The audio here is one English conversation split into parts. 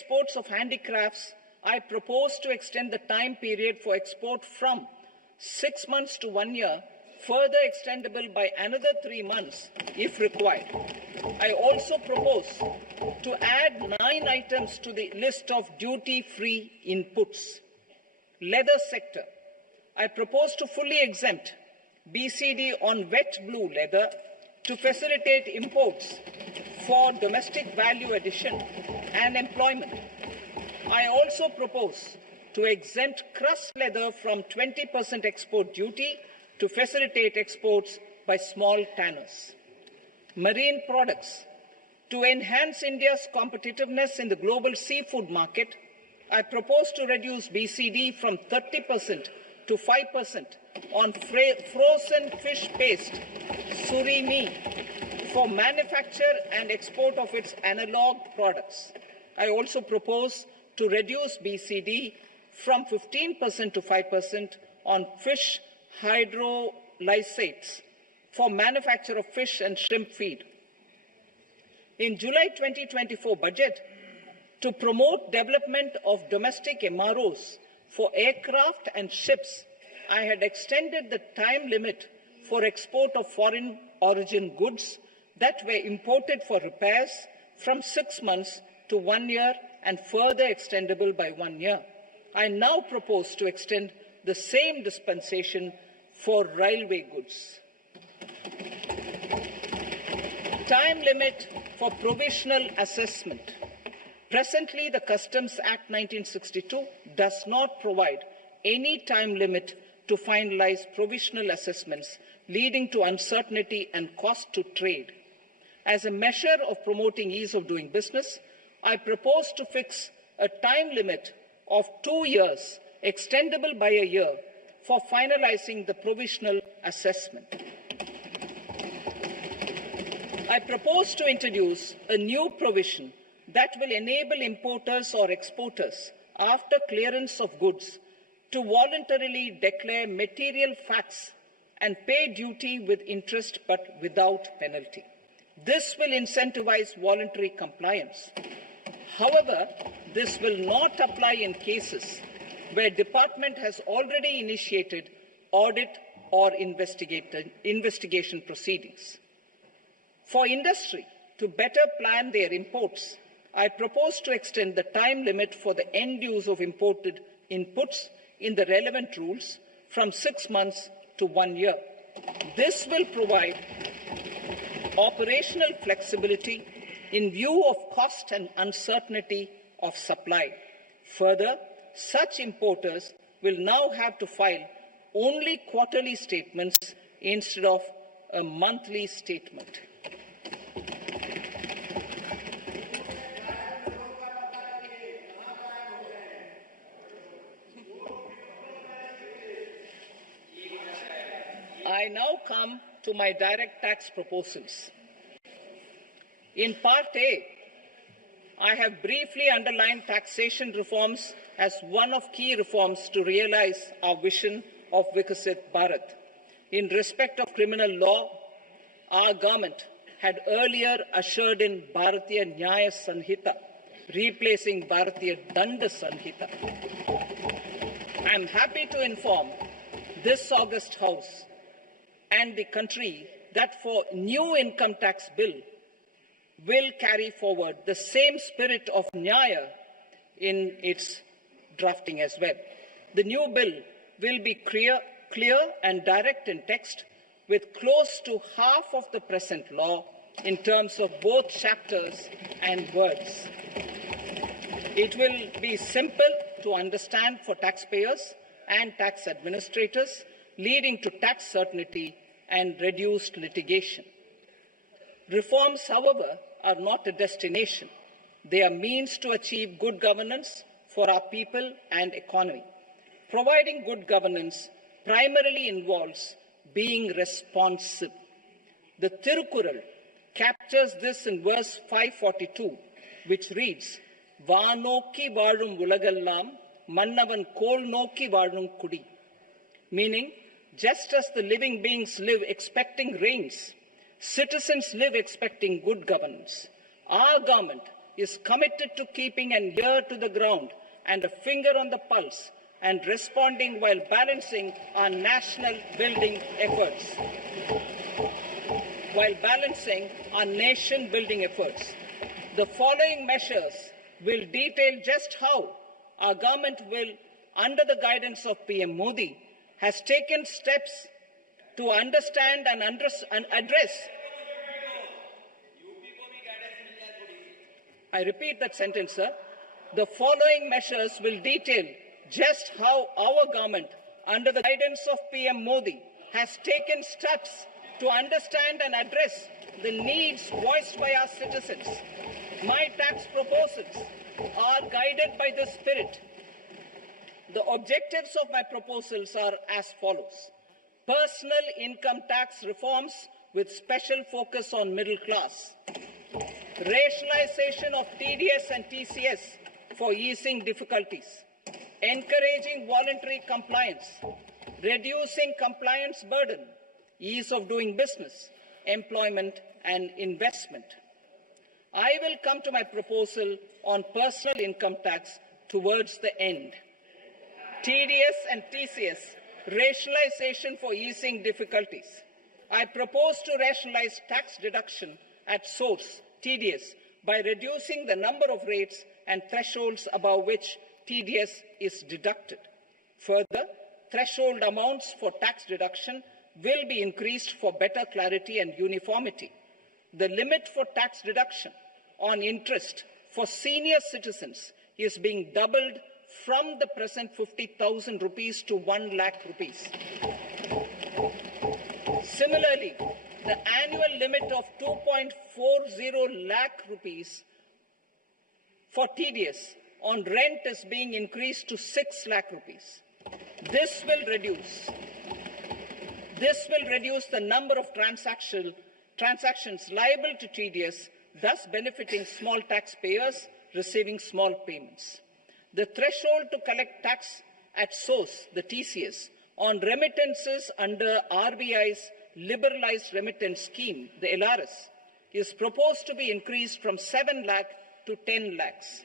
exports of handicrafts, I propose to extend the time period for export from 6 months to 1 year, further extendable by another 3 months if required. I also propose to add 9 items to the list of duty-free inputs. Leather sector. I propose to fully exempt BCD on wet blue leather to facilitate imports for domestic value addition and employment. I also propose to exempt crust leather from 20% export duty to facilitate exports by small tanners. Marine products. To enhance India's competitiveness in the global seafood market, I propose to reduce BCD from 30% to 5% on frozen fish paste, surimi, for manufacture and export of its analog products. I also propose to reduce BCD from 15% to 5% on fish hydrolysates for manufacture of fish and shrimp feed. In July 2024 budget, to promote development of domestic MROs for aircraft and ships, I had extended the time limit for export of foreign origin goods that were imported for repairs from 6 months to 1 year and further extendable by 1 year. I now propose to extend the same dispensation for railway goods. Time limit for provisional assessment. Presently, the Customs Act 1962 does not provide any time limit to finalize provisional assessments, leading to uncertainty and cost to trade. As a measure of promoting ease of doing business, I propose to fix a time limit of 2 years, extendable by a year, for finalizing the provisional assessment. I propose to introduce a new provision that will enable importers or exporters, after clearance of goods, to voluntarily declare material facts and pay duty with interest but without penalty. This will incentivize voluntary compliance. However, this will not apply in cases where department has already initiated audit or investigation proceedings. For industry to better plan their imports, I propose to extend the time limit for the end use of imported inputs in the relevant rules from 6 months to 1 year. This will provide operational flexibility in view of cost and uncertainty of supply. Further, such importers will now have to file only quarterly statements instead of a monthly statement. I now come to my direct tax proposals. In Part A, I have briefly underlined taxation reforms as one of key reforms to realize our vision of Vikasit Bharat. In respect of criminal law, our government had earlier ushered in Bharatiya Nyaya Sanhita, replacing Bharatiya Danda Sanhita. I am happy to inform this august House and the country that for new income tax bill will carry forward the same spirit of Nyaya in its drafting as well. The new bill will be clear and direct in text, with close to half of the present law in terms of both chapters and words. It will be simple to understand for taxpayers and tax administrators, leading to tax certainty and reduced litigation. Reforms, however, are not a destination. They are means to achieve good governance for our people and economy. Providing good governance primarily involves being responsive. The Tirukural captures this in verse 542, which reads, "Vaanokki vaazhum ulagallam, mannavan kol nokki vaazhum kudi," meaning, just as the living beings live expecting rains, citizens live expecting good governance. Our government is committed to keeping an ear to the ground and a finger on the pulse and responding while balancing our national building efforts. While balancing our nation building efforts, the following measures will detail just how our government will, under the guidance of PM Modi, has taken steps to understand and address. I repeat that sentence, sir. The following measures will detail just how our government, under the guidance of PM Modi, has taken steps to understand and address the needs voiced by our citizens. My tax proposals are guided by this spirit. The objectives of my proposals are as follows. Personal income tax reforms with special focus on middle class. Rationalization of TDS and TCS for easing difficulties. Encouraging voluntary compliance. Reducing compliance burden. Ease of doing business, employment and investment. I will come to my proposal on personal income tax towards the end. TDS and TCS, rationalization for easing difficulties. I propose to rationalize tax deduction at source, TDS, by reducing the number of rates and thresholds above which TDS is deducted. Further, threshold amounts for tax deduction will be increased for better clarity and uniformity. The limit for tax deduction on interest for senior citizens is being doubled from the present 50,000 rupees to 1 lakh rupees. Similarly, the annual limit of 2.40 lakh rupees for TDS on rent is being increased to 6 lakh rupees. This will reduce the number of transactions liable to TDS, thus benefiting small taxpayers receiving small payments. The threshold to collect tax at source, the TCS, on remittances under RBI's liberalized remittance scheme, the LRS, is proposed to be increased from 7 lakh to 10 lakhs.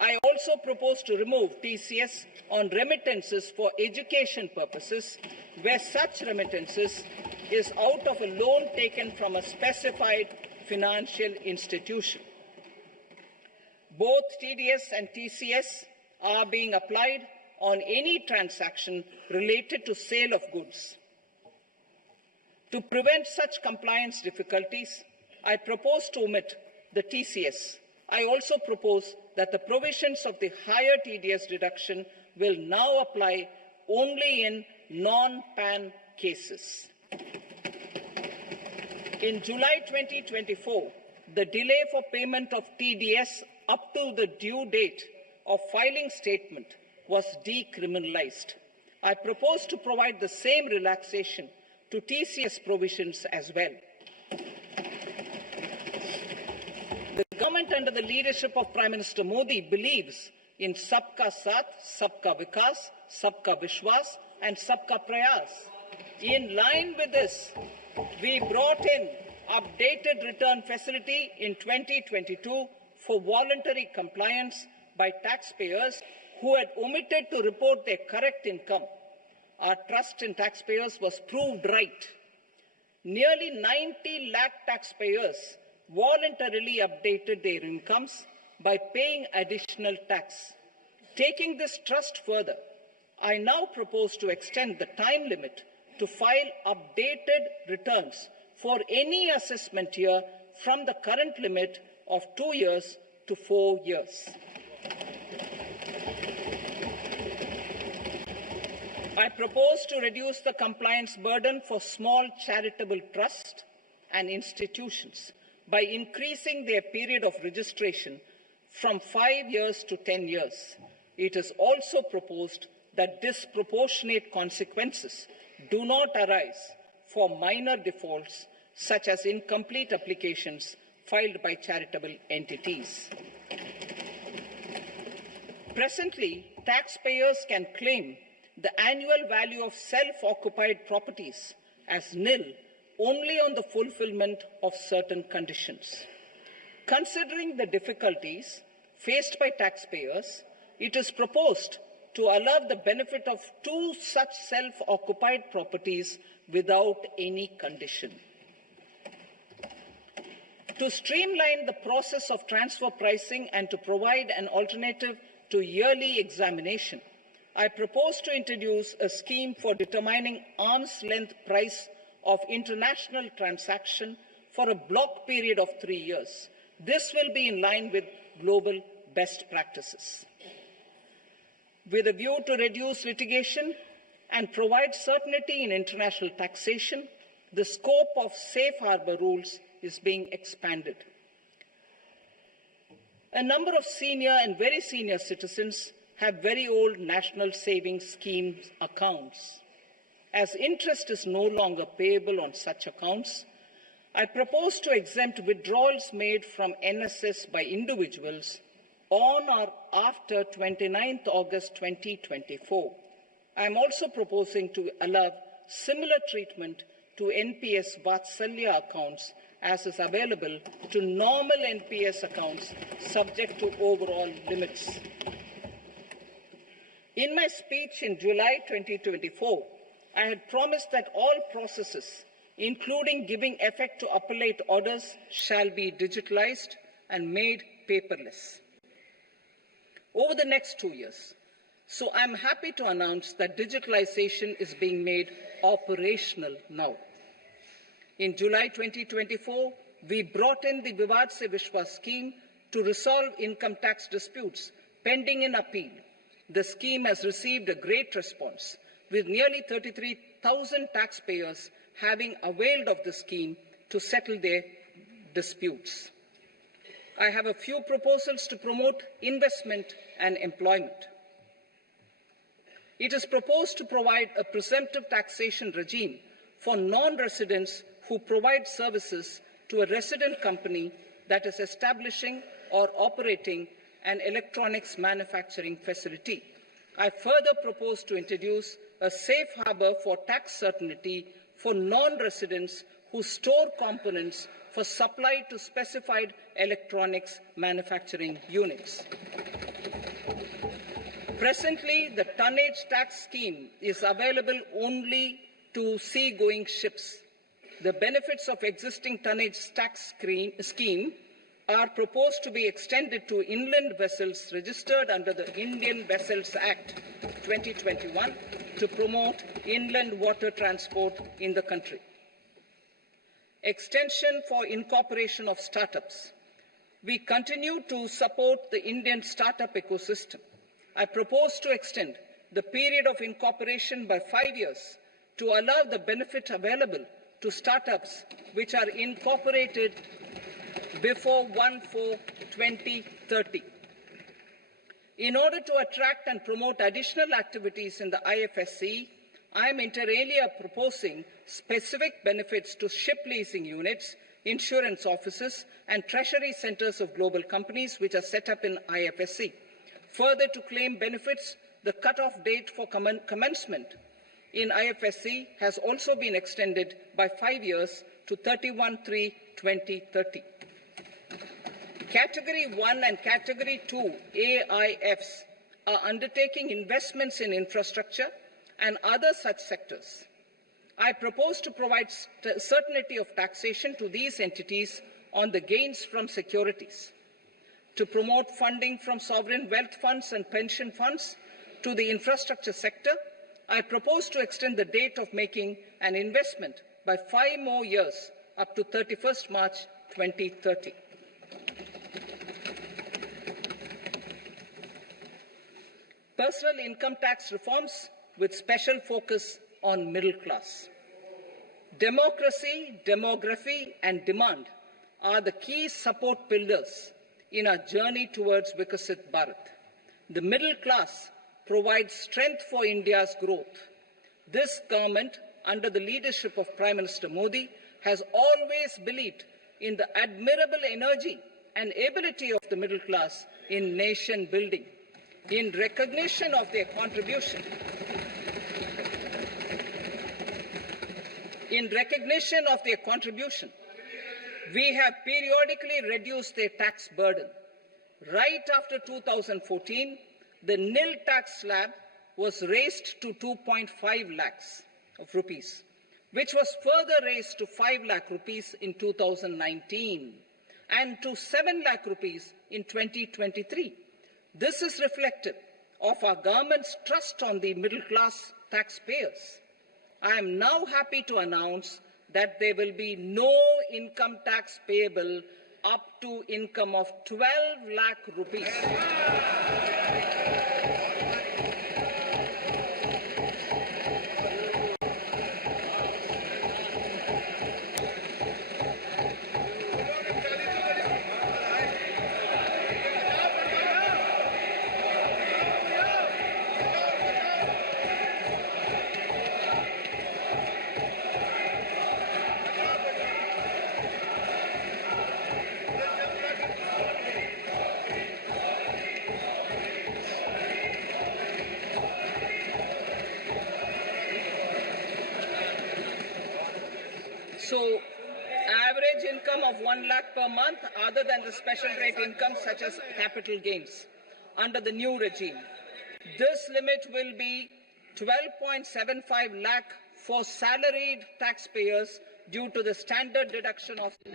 I also propose to remove TCS on remittances for education purposes, where such remittances is out of a loan taken from a specified financial institution. Both TDS and TCS are being applied on any transaction related to sale of goods. To prevent such compliance difficulties, I propose to omit the TCS. I also propose that the provisions of the higher TDS deduction will now apply only in non-PAN cases. In July 2024, the delay for payment of TDS up to the due date of filing statement was decriminalized. I propose to provide the same relaxation to TCS provisions as well. The government under the leadership of Prime Minister Modi believes in Sabka Saath, Sabka Vikas, Sabka Vishwas and Sabka Prayas. In line with this, we brought in updated return facility in 2022 for voluntary compliance by taxpayers who had omitted to report their correct income. Our trust in taxpayers was proved right. Nearly 90 lakh taxpayers voluntarily updated their incomes by paying additional tax. Taking this trust further, I now propose to extend the time limit to file updated returns for any assessment year from the current limit of 2 years to 4 years. I propose to reduce the compliance burden for small charitable trusts and institutions by increasing their period of registration from 5 years to 10 years. It is also proposed that disproportionate consequences do not arise for minor defaults, such as incomplete applications filed by charitable entities. Presently, taxpayers can claim the annual value of self-occupied properties as nil only on the fulfillment of certain conditions. Considering the difficulties faced by taxpayers, it is proposed to allow the benefit of 2 such self-occupied properties without any condition. To streamline the process of transfer pricing and to provide an alternative to yearly examination, I propose to introduce a scheme for determining arm's length price of international transaction for a block period of 3 years. This will be in line with global best practices. With a view to reduce litigation and provide certainty in international taxation, the scope of safe harbor rules is being expanded. A number of senior and very senior citizens have very old national savings schemes accounts. As interest is no longer payable on such accounts, I propose to exempt withdrawals made from NSS by individuals on or after 29th August 2024. I am also proposing to allow similar treatment to NPS Vatsalya accounts as is available to normal NPS accounts subject to overall limits. In my speech in July 2024, I had promised that all processes, including giving effect to appellate orders, shall be digitalized and made paperless over the next 2 years. So I'm happy to announce that digitalization is being made operational now. In July 2024, we brought in the Vivad Se Vishwas scheme to resolve income tax disputes pending in appeal. The scheme has received a great response, with nearly 33,000 taxpayers having availed of the scheme to settle their disputes. I have a few proposals to promote investment and employment. It is proposed to provide a presumptive taxation regime for non-residents who provide services to a resident company that is establishing or operating an electronics manufacturing facility. I further propose to introduce a safe harbor for tax certainty for non-residents who store components for supply to specified electronics manufacturing units. Presently, the tonnage tax scheme is available only to sea-going ships. The benefits of existing tonnage tax scheme are proposed to be extended to inland vessels registered under the Indian Vessels Act 2021 to promote inland water transport in the country. Extension for incorporation of startups. We continue to support the Indian startup ecosystem. I propose to extend the period of incorporation by 5 years to allow the benefit available to startups which are incorporated before 1/4/2030. In order to attract and promote additional activities in the IFSC, I am inter alia proposing specific benefits to ship leasing units, insurance offices, and treasury centers of global companies which are set up in IFSC. Further, to claim benefits, the cut-off date for commencement in IFSC has also been extended by 5 years to 31/3/2030. Category 1 and Category 2 AIFs are undertaking investments in infrastructure and other such sectors. I propose to provide certainty of taxation to these entities on the gains from securities, to promote funding from sovereign wealth funds and pension funds to the infrastructure sector. I propose to extend the date of making an investment by 5 more years up to 31st March 2030. Personal income tax reforms with special focus on middle class. Democracy, demography, and demand are the key support pillars in our journey towards Vikasit Bharat. The middle class provides strength for India's growth. This government, under the leadership of Prime Minister Modi, has always believed in the admirable energy and ability of the middle class in nation building. In recognition of their contribution, We have periodically reduced their tax burden. Right after 2014, the nil tax slab was raised to 2.5 lakhs of rupees, which was further raised to 5 lakh rupees in 2019 and to 7 lakh rupees in 2023. This is reflective of our government's trust on the middle class taxpayers. I am now happy to announce that there will be no income tax payable up to income of 12 lakh rupees. So, average income of 1 lakh per month other than the special rate income such as capital gains under the new regime. This limit will be 12.75 lakh for salaried taxpayers due to the standard deduction of